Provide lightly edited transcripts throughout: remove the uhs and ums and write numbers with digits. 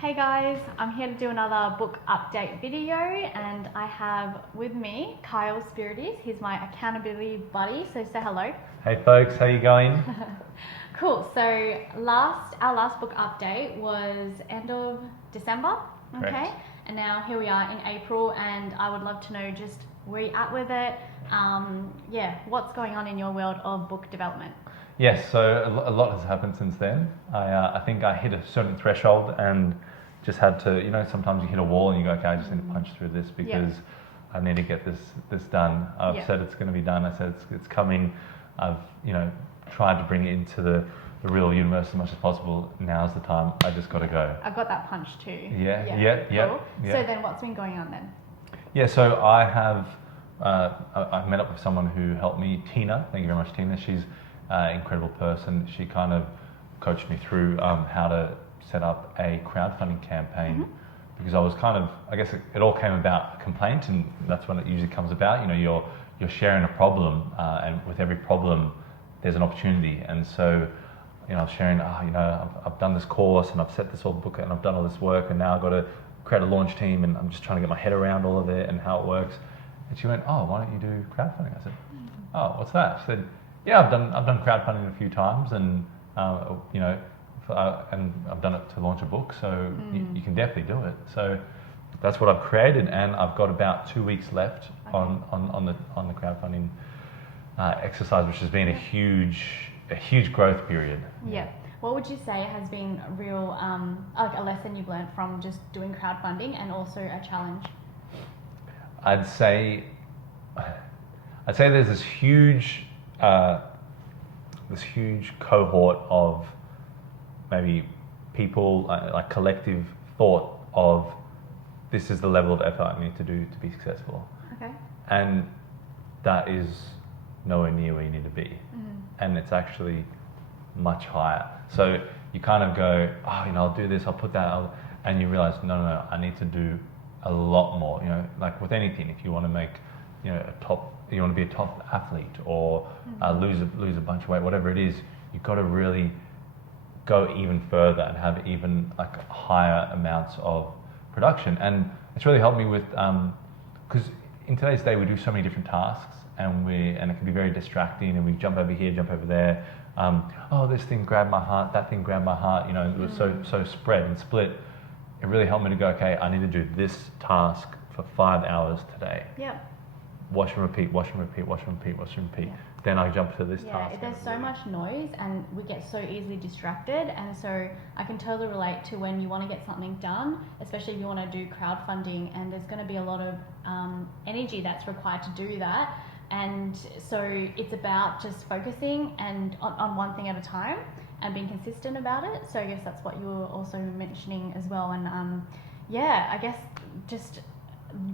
Hey guys, I'm here to do another book update video and I have with me Kyle Spirides. He's my accountability buddy, so say hello. Hey folks, how you going? Cool, so our last book update was end of December, okay? Correct. And now here we are in April and I would love to know just where you're at with it. What's going on in your world of book development? Yes, so a lot has happened since then. I think I hit a certain threshold and just had to, sometimes you hit a wall and you go, okay, I just need to punch through this because I need to get this done. I've said it's going to be done. I said it's coming. I've, tried to bring it into the real universe as much as possible. Now's the time. I just got to go. I've got that punch too. Yeah. Cool. So then what's been going on then? Yeah, so I have, I've met up with someone who helped me, Tina. Thank you very much, Tina. She's an incredible person. She kind of coached me through how to set up a crowdfunding campaign because I was I guess it all came about a complaint, and that's when it usually comes about. You're sharing a problem, and with every problem, there's an opportunity. And so, I was sharing, I've done this course and I've set this whole book and I've done all this work, and now I've got to create a launch team, and I'm just trying to get my head around all of it and how it works. And she went, "Oh, why don't you do crowdfunding?" I said, "Oh, what's that?" She said, "Yeah, I've done crowdfunding a few times, and and I've done it to launch a book, so you can definitely do it." So that's what I've created, and I've got about 2 weeks left on the crowdfunding exercise, which has been a huge growth period. Yeah. What would you say has been a real a lesson you've learned from just doing crowdfunding and also a challenge? I'd say there's this huge cohort of maybe people, like collective thought of this is the level of effort I need to do to be successful. Okay. And that is nowhere near where you need to be. And it's actually much higher. So you kind of go, I'll do this, I'll put that, and you realize, no, I need to do a lot more. Like with anything, if you want to make, you want to be a top athlete or lose a bunch of weight, whatever it is, you've got to really go even further and have even like higher amounts of production. And it's really helped me with, because in today's day we do so many different tasks, and it can be very distracting, and we jump over here, jump over there. This thing grabbed my heart, that thing grabbed my heart. It was so spread and split. It really helped me to go, okay, I need to do this task for 5 hours today. Yeah. Wash and repeat, wash and repeat, wash and repeat, wash and repeat. Yeah. Then I jump to this task. Yeah, there's so much noise and we get so easily distracted, and so I can totally relate to when you want to get something done, especially if you want to do crowdfunding, and there's going to be a lot of energy that's required to do that. And so it's about just focusing and on one thing at a time and being consistent about it. So I guess that's what you were also mentioning as well. And I guess just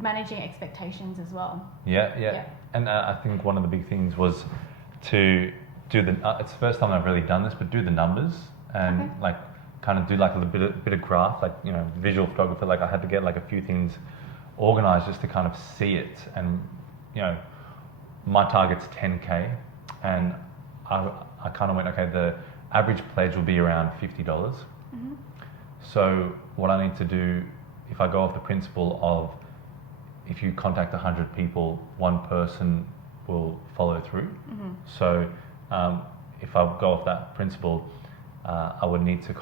managing expectations as well. Yeah. And I think one of the big things was to do it's the first time I've really done this, but do the numbers and kind of do like a bit of graph, like, visual photographer. Like I had to get like a few things organized just to kind of see it. And, my target's 10K, and I kind of went, okay, the average pledge will be around $50. So what I need to do, if I go off the principle of if you contact 100 people, one person will follow through. So if I go off that principle, I would need to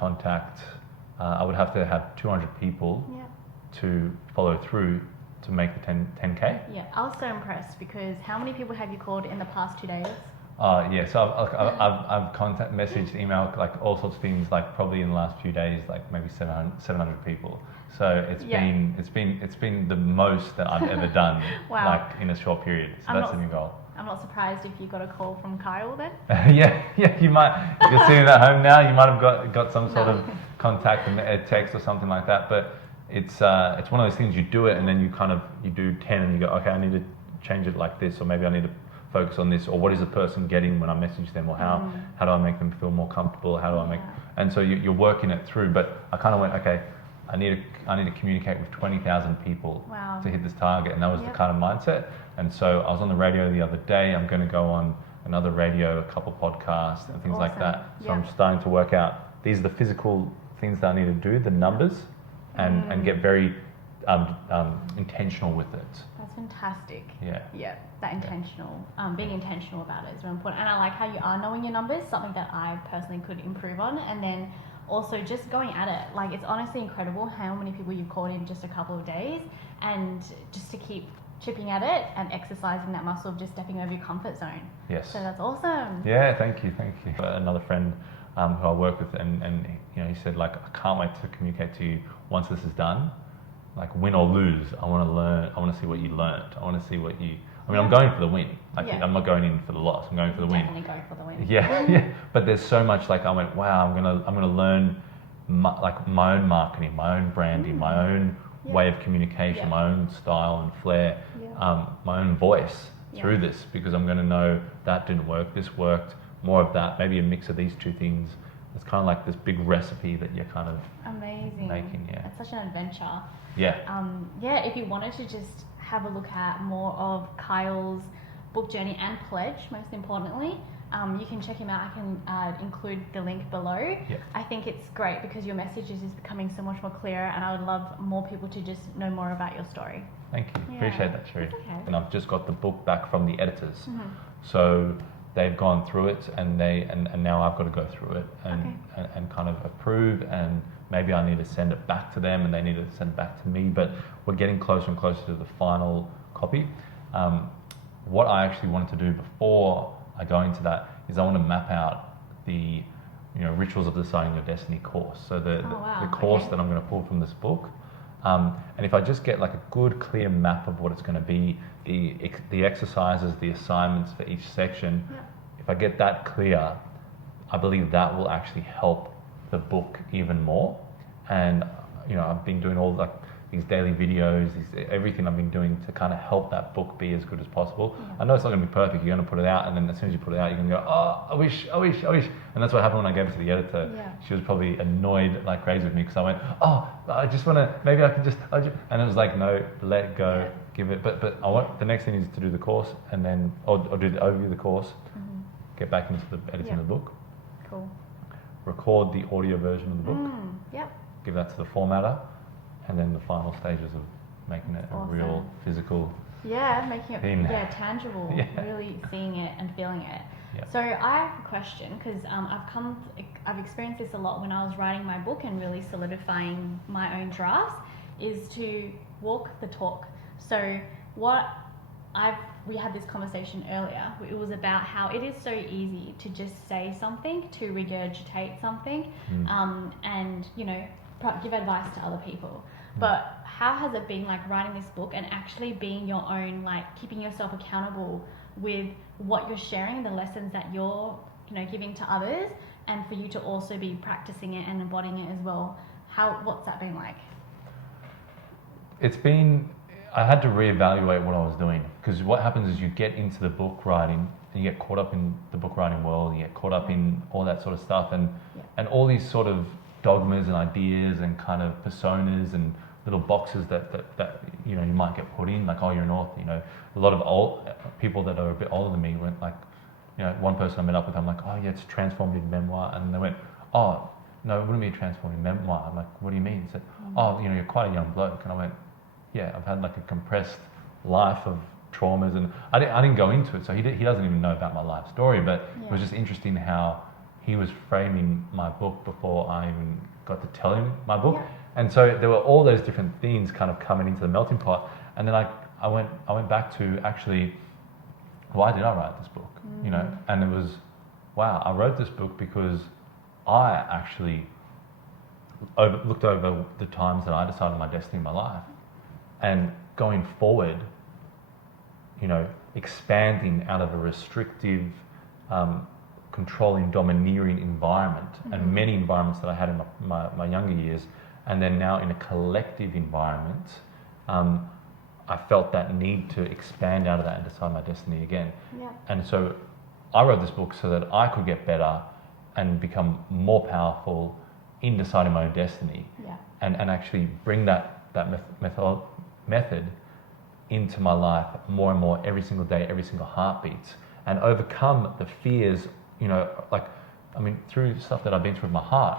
I would have to have 200 people to follow through to make the 10K. Yeah, I was so impressed because how many people have you called in the past 2 days? So I've messaged, emailed, like all sorts of things, like probably in the last few days, like maybe 700 people. So it's been the most that I've ever done. Wow. Like in a short period. So that's the new goal. I'm not surprised if you got a call from Kyle then. Yeah, you might. If you're sitting at home now, you might have got some sort of contact, a text or something like that. But it's one of those things, you do it and then you do 10 and you go, okay, I need to change it like this, or maybe I need to focus on this, or what is the person getting when I message them, or how do I make them feel more comfortable, how do I make, and so you're working it through. But I kind of went, okay, I need to communicate with 20,000 people to hit this target, and that was the kind of mindset. And so I was on the radio the other day. I'm going to go on another radio, a couple podcasts and things like that. So I'm starting to work out, these are the physical things that I need to do, the numbers, and get very intentional with it. That's fantastic. Yeah. Yeah, that intentional, being intentional about it is really important. And I like how you are knowing your numbers, something that I personally could improve on. And then also just going at it. Like, it's honestly incredible how many people you've called in just a couple of days, and just to keep chipping at it and exercising that muscle of just stepping over your comfort zone. Yes. So that's awesome. Yeah, thank you. Another friend who I work with, and he said, like, I can't wait to communicate to you once this is done. Like, win or lose, I want to learn. I want to see what you learned. I want to see what you. I mean, I'm going for the win. I'm not going in for the loss. I'm going for the win. Definitely going for the win. Yeah. But there's so much. Like, I went, wow. I'm gonna learn my own marketing, my own branding, my own way of communication, my own style and flair, my own voice through this, because I'm going to know that didn't work. This worked. More of that. Maybe a mix of these two things. It's kind of like this big recipe that you're kind of making. Yeah. It's such an adventure. Yeah. If you wanted to just have a look at more of Kyle's book journey and pledge, most importantly, you can check him out. I can include the link below. Yeah. I think it's great because your message is becoming so much more clear, and I would love more people to just know more about your story. Thank you. Yeah. Appreciate that, Cherie. Okay. And I've just got the book back from the editors. Mm-hmm. So they've gone through it, and now I've got to go through it and kind of approve, and maybe I need to send it back to them and they need to send it back to me, but we're getting closer and closer to the final copy. What I actually wanted to do before I go into that is I want to map out the rituals of deciding your destiny course. So the course that I'm going to pull from this book. And if I just get like a good clear map of what it's going to be, the exercises, the assignments for each section, if I get that clear, I believe that will actually help the book even more. And I've been doing all like these daily videos, everything I've been doing to kind of help that book be as good as possible. I know it's not going to be perfect. You're going to put it out, and then as soon as you put it out, you're going to go, oh, I wish. And that's what happened when I gave it to the editor. She was probably annoyed like crazy with me because I went, oh, I just want to, maybe I can just, and it was like, no, let go, give it. But I want, the next thing is to do the course, and then, or do the overview of the course, get back into the editing of the book. Cool. Record the audio version of the book. Give that to the formatter, and then the final stages of making it a real physical making thing. it tangible, really seeing it and feeling it. So I have a question, because I've experienced this a lot when I was writing my book and really solidifying my own drafts, is to walk the talk. So we had this conversation earlier. It was about how it is so easy to just say something, to regurgitate something, and give advice to other people. But how has it been like writing this book and actually being your own, like keeping yourself accountable with what you're sharing, the lessons that you're giving to others, and for you to also be practicing it and embodying it as well? What's that been like? I had to reevaluate what I was doing, because what happens is you get into the book writing and you get caught up in the book writing world, you get caught up in all that sort of stuff, and all these sort of dogmas and ideas and kind of personas and little boxes that you might get put in, like, oh, you're an author. A lot of old people that are a bit older than me went like, one person I met up with, I'm like, oh yeah, it's a transformative memoir, and they went, oh no, it wouldn't be a transformative memoir. I'm like, what do you mean? He said, oh, you're quite a young bloke, and I went, yeah, I've had like a compressed life of traumas, and I didn't go into it, so he doesn't even know about my life story, but it was just interesting how he was framing my book before I even got to tell him my book. And so there were all those different things kind of coming into the melting pot, and then I went back to actually, why did I write this book? And it was, wow, I wrote this book because I actually looked over the times that I decided my destiny in my life, and going forward, expanding out of a restrictive, controlling, domineering environment, and many environments that I had in my younger years, and then now in a collective environment, I felt that need to expand out of that and decide my destiny again. And so I wrote this book so that I could get better and become more powerful in deciding my own destiny, and actually bring that method into my life more and more every single day, every single heartbeat, and overcome the fears, through stuff that I've been through with my heart.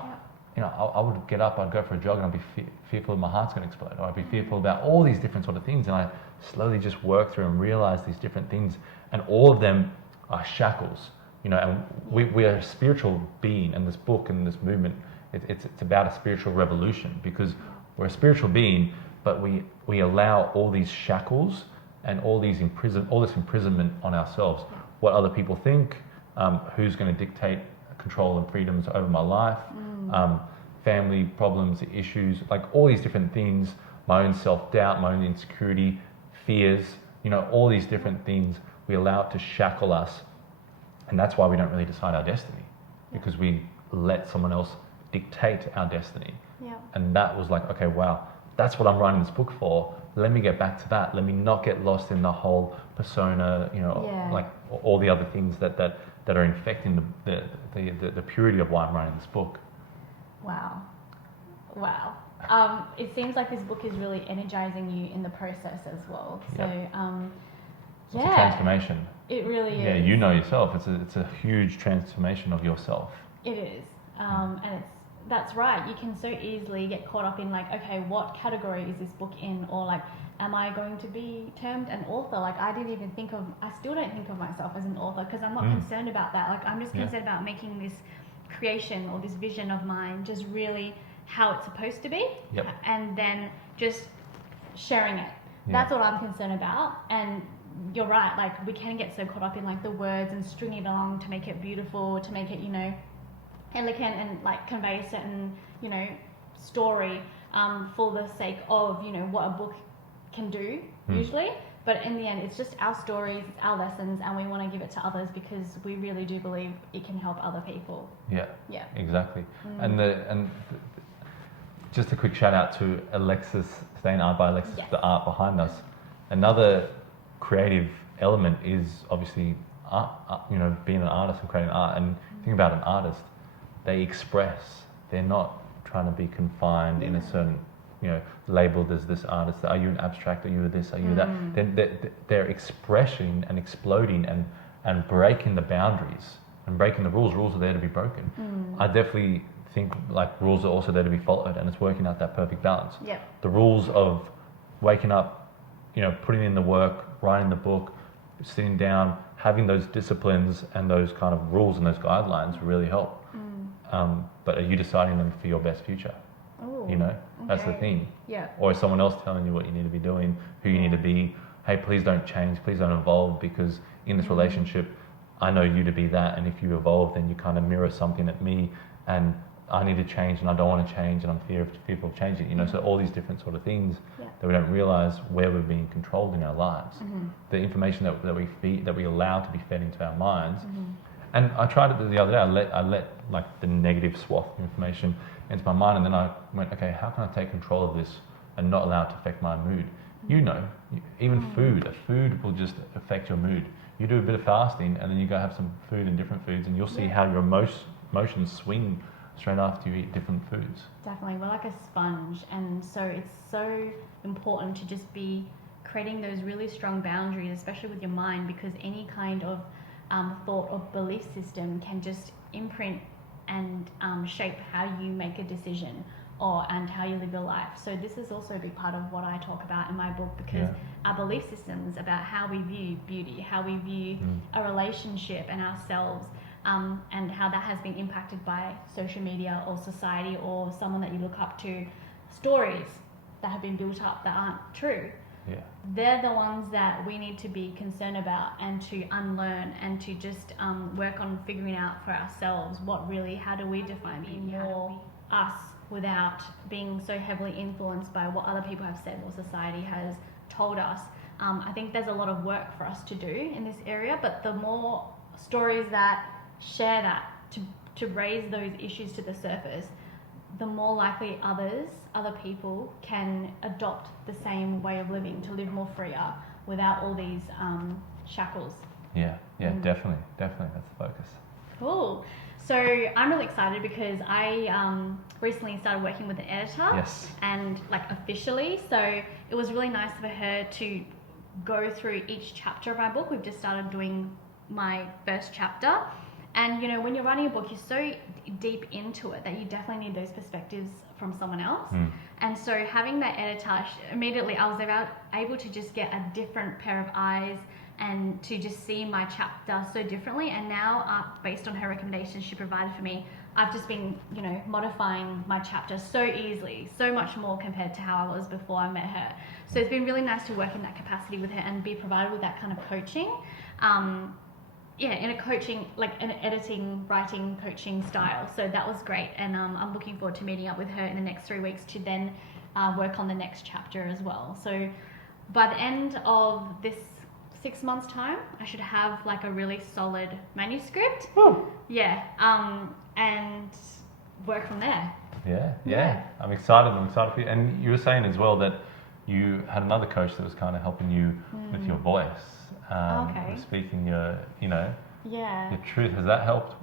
I would get up, I'd go for a jog, and I'd be fearful my heart's going to explode, or I'd be fearful about all these different sort of things, and I slowly just work through and realize these different things, and all of them are shackles, and we are a spiritual being, and this book and this movement, it's about a spiritual revolution, because we're a spiritual being, but we allow all these shackles and all this imprisonment on ourselves. What other people think, who's going to dictate control and freedoms over my life, family problems, issues, like all these different things, my own self-doubt, my own insecurity, fears, all these different things, we allow it to shackle us. And that's why we don't really decide our destiny, because we let someone else dictate our destiny. Yeah. And that was like, okay, wow, that's what I'm writing this book for. Let me get back to that. Let me not get lost in the whole persona, like all the other things that are infecting the purity of why I'm writing this book. Wow. It seems like this book is really energizing you in the process as well. So, It's a transformation. It really is. Yeah, you know yourself. It's a huge transformation of yourself. It is, and that's right. You can so easily get caught up in like, okay, what category is this book in, or like, am I going to be termed an author? Like, I still don't think of myself as an author, because I'm not concerned about that. Like, I'm just concerned about making this creation or this vision of mine just really how it's supposed to be, and then just sharing it. That's what I'm concerned about. And you're right, like, we can get so caught up in like the words and string it along to make it beautiful, to make it, elegant, and like convey a certain, story, for the sake of, what a book can do usually. But in the end, it's just our stories, it's our lessons, and we want to give it to others because we really do believe it can help other people. Yeah. Exactly. And just a quick shout out to Alexis, Staying Art by Alexis, the art behind us. Another creative element is obviously art, being an artist and creating art. And think about an artist, they express. They're not trying to be confined in a certain, labeled as this artist. Are you an abstract? Are you this? Are you that? They're expressing and exploding and breaking the boundaries and breaking the rules. Rules are there to be broken. I definitely think like rules are also there to be followed, and it's working out that perfect balance. The rules of waking up, putting in the work, writing the book, sitting down, having those disciplines and those kind of rules and those guidelines really help. But are you deciding them for your best future? That's the thing. Or is someone else telling you what you need to be doing, who you need to be? Hey, please don't change, please don't evolve, because in this relationship, I know you to be that, and if you evolve, then you kind of mirror something at me, and I need to change, and I don't want to change, and I'm fearful of changing. So all these different sort of things that we don't realize where we're being controlled in our lives. The information that we allow to be fed into our minds. And I tried it the other day. I let like the negative swath of information into my mind, and then I went, okay, how can I take control of this and not allow it to affect my mood? Even food. A food will just affect your mood. You do a bit of fasting, and then you go have some food and different foods, and you'll see how your emotions swing straight after you eat different foods. Definitely, we're like a sponge, and so it's so important to just be creating those really strong boundaries, especially with your mind, because any kind of thought or belief system can just imprint and shape how you make a decision and how you live your life. So this is also a big part of what I talk about in my book, because our belief systems about how we view beauty, how we view a relationship and ourselves, and how that has been impacted by social media or society or someone that you look up to, stories that have been built up that aren't true. They're the ones that we need to be concerned about and to unlearn and to just work on figuring out for ourselves how do we define being more us without being so heavily influenced by what other people have said or society has told us. I think there's a lot of work for us to do in this area, but the more stories that share that, to raise those issues to the surface, the more likely other people can adopt the same way of living, to live more freer without all these shackles. Definitely that's the focus. Cool. So I'm really excited because I recently started working with an editor, and like officially, so it was really nice for her to go through each chapter of my book. We've just started doing my first chapter, And you know, when you're writing a book, you're so deep into it that you definitely need those perspectives from someone else. And so having that editor, immediately I was able to just get a different pair of eyes and to just see my chapter so differently. And now, based on her recommendations she provided for me, I've just been, you know, modifying my chapter so easily, so much more compared to how I was before I met her. So it's been really nice to work in that capacity with her and be provided with that kind of coaching. In a coaching, like an editing, writing, coaching style. So that was great. And I'm looking forward to meeting up with her in the next 3 weeks to then work on the next chapter as well. So by the end of this 6 months' time, I should have like a really solid manuscript. Woo. Yeah. And work from there. Yeah. I'm excited for you. And you were saying as well that you had another coach that was kind of helping you with your voice. Speaking your truth. Has that helped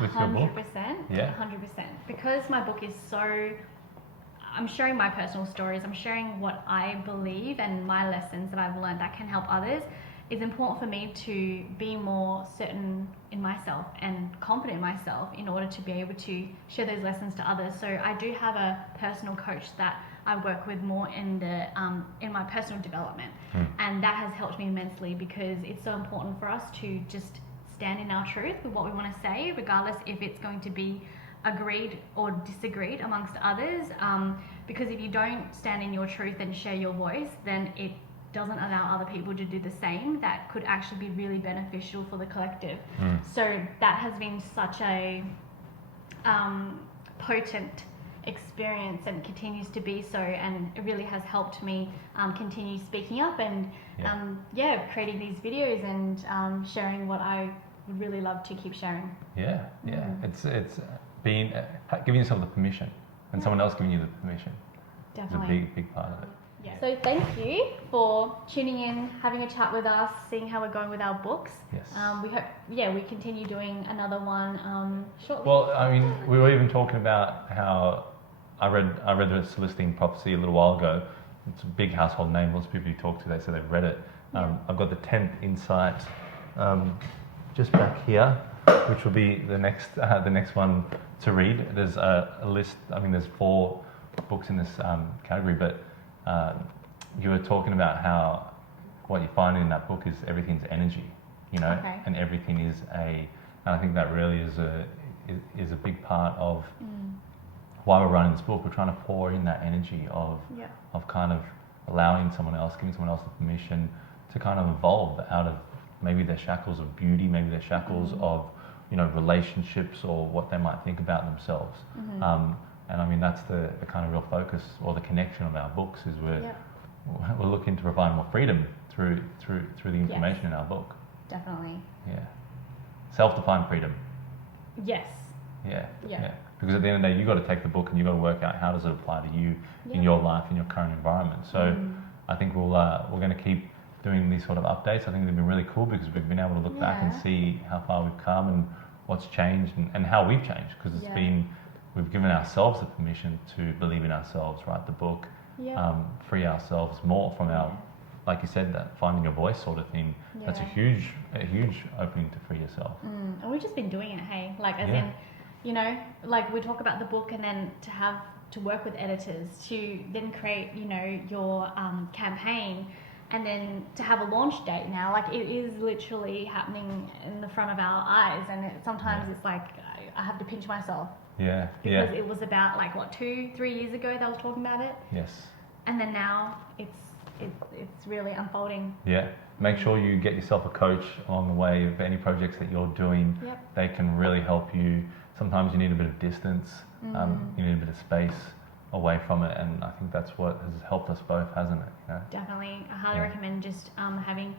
with your book? 100%. Yeah. 100%. Because my book is so, I'm sharing my personal stories, I'm sharing what I believe and my lessons that I've learned that can help others. It's important for me to be more certain in myself and confident in myself in order to be able to share those lessons to others. So I do have a personal coach that I work with more in my personal development, and that has helped me immensely because it's so important for us to just stand in our truth with what we want to say, regardless if it's going to be agreed or disagreed amongst others. Because if you don't stand in your truth and share your voice, then it doesn't allow other people to do the same. That could actually be really beneficial for the collective. So that has been such a potent experience and continues to be so, and it really has helped me continue speaking up and creating these videos and sharing what I would really love to keep sharing. It's being giving yourself the permission and someone else giving you the permission. Definitely. It's a big part of it. So thank you for tuning in, having a chat with us, seeing how we're going with our books. Yes. We hope, we continue doing another one shortly. Well, I mean, we were even talking about how I read the Soliciting Prophecy a little while ago. It's a big household name. Lots of people you talk to, they say they've read it. I've got the 10th Insight just back here, which will be the next one to read. There's a list. I mean, there's 4 books in this category, but you were talking about how what you find in that book is everything's energy, you know, and everything is and I think that really is a big part of why we're running this book. We're trying to pour in that energy of kind of allowing someone else, giving someone else the permission to kind of evolve out of maybe their shackles of beauty, maybe their shackles of, you know, relationships or what they might think about themselves. And I mean, that's the kind of real focus or the connection of our books is we're looking to provide more freedom through the information in our book. Definitely. Yeah. Self-defined freedom. Yes. Yeah. Because at the end of the day, you've got to take the book and you've got to work out how does it apply to you in your life, in your current environment. So I think we're going to keep doing these sort of updates. I think they've been really cool because we've been able to look back and see how far we've come and what's changed and how we've changed, because it's been, we've given ourselves the permission to believe in ourselves, write the book, free ourselves more from our, like you said, that finding your voice sort of thing. That's a huge opening to free yourself. And we've just been doing it, hey? Like, as in, you know, like we talk about the book and then to work with editors, to then create, you know, your campaign, and then to have a launch date now. Like, it is literally happening in the front of our eyes, and sometimes it's like I have to pinch myself. Because it was about, like, what, 2-3 years ago that I was talking about it? Yes. And then now it's really unfolding. Yeah. Make sure you get yourself a coach along the way of any projects that you're doing. They can really help you. Sometimes you need a bit of distance. You need a bit of space away from it, and I think that's what has helped us both, hasn't it? You know? Definitely. I highly recommend just having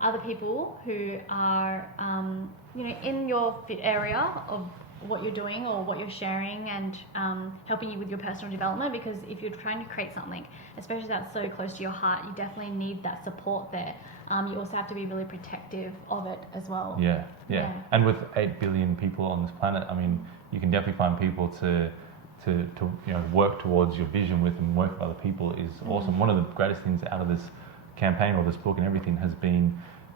other people who are, you know, in your area of what you're doing or what you're sharing, and helping you with your personal development, because if you're trying to create something, especially that's so close to your heart, you definitely need that support there. You also have to be really protective of it as well. Yeah. And with 8 billion people on this planet, I mean, you can definitely find people to you know, work towards your vision with, and work with other people is awesome. One of the greatest things out of this campaign or this book and everything has been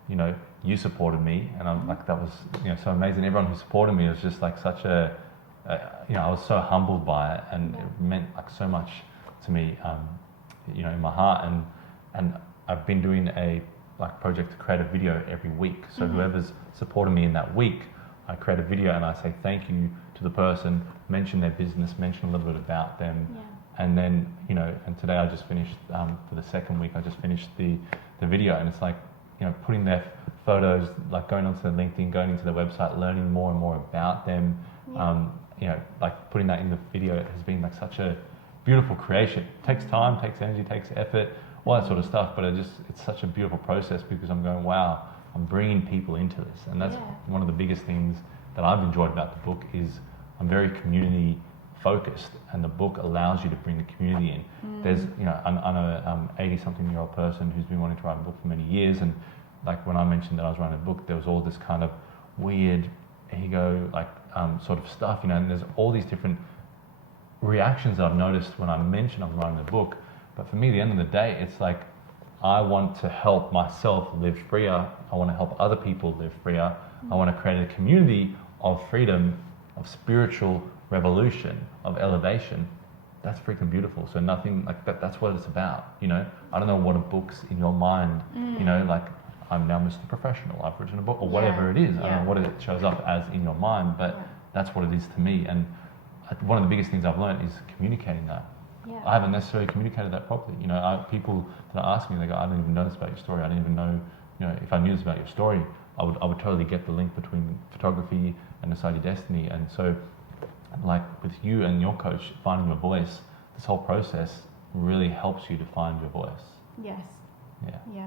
you know, you supported me, and I'm like, that was, you know, so amazing. Everyone who supported me was just like such you know, I was so humbled by it, and it meant like so much to me, you know, in my heart. And I've been doing a like project to create a video every week. So whoever's supported me in that week, I create a video and I say thank you to the person, mention their business, mention a little bit about them. And then, you know, and today I just finished, for the second week, I just finished the video, and it's like, you know, putting their photos, like going onto their LinkedIn, going into their website, learning more and more about them. You know, like putting that in the video has been like such a beautiful creation. It takes time, takes energy, takes effort, all that sort of stuff, but it's such a beautiful process, because I'm going, wow, I'm bringing people into this. And that's one of the biggest things that I've enjoyed about the book is I'm very community focused, and the book allows you to bring the community in. There's, you know, I'm a 80-something-year-old person who's been wanting to write a book for many years, and like when I mentioned that I was writing a book, there was all this kind of weird ego, like sort of stuff, you know, and there's all these different reactions that I've noticed when I mention I'm writing a book. But for me, at the end of the day, it's like, I want to help myself live freer. I want to help other people live freer. I want to create a community of freedom, of spiritual revolution, of elevation. That's freaking beautiful. So nothing like that, that's what it's about, you know. I don't know what a book's in your mind, you know, like I'm now Mr. Professional, I've written a book, or whatever it is. I don't know what it shows up as in your mind, but that's what it is to me. And one of the biggest things I've learned is communicating that. I haven't necessarily communicated that properly. You know, people that ask me, they go, I didn't even know this about your story. I didn't even know, you know, if I knew this about your story, I would totally get the link between photography and Decide Your Destiny. And so, like with you and your coach, finding your voice, this whole process really helps you to find your voice. Yes. Yeah.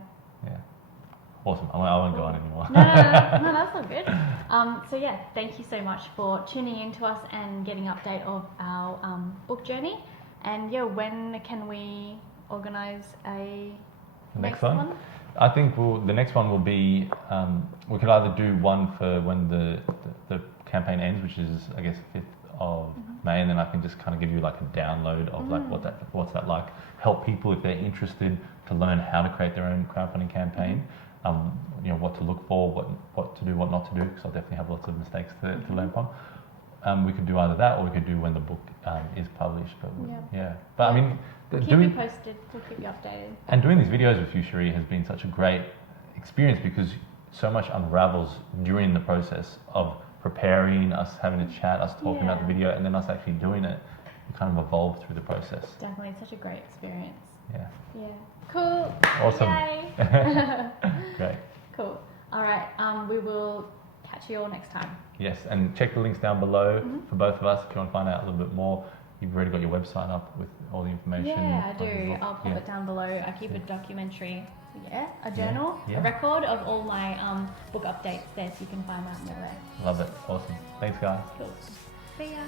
Awesome. I won't go on anymore. No, that's all good. So yeah, thank you so much for tuning in to us and getting an update of our book journey. And yeah, when can we organise a next one? I think the next one will be, we could either do one for when the campaign ends, which is, I guess, 5th of May, and then I can just kind of give you like a download of like what's that like, help people if they're interested to learn how to create their own crowdfunding campaign, you know, what to look for, what to do, what not to do, because I'll definitely have lots of mistakes to learn from. We could do either that, or we could do when the book is published. But but I mean, keep you posted. We'll keep you updated. And doing these videos with you, Cherie, has been such a great experience, because so much unravels during the process of preparing, us having a chat, us talking about the video, and then us actually doing it. We kind of evolved through the process. Definitely, such a great experience. Yeah. Cool. Awesome. Yay. Great. Cool. All right. We will catch you all next time. Yes, and check the links down below for both of us if you want to find out a little bit more. You've already got your website up with all the information. Yeah, I do. I'll pop it down below. I keep a documentary, a journal, a record of all my book updates there, so you can find out more there. Love it. Awesome. Thanks, guys. Cool. See ya.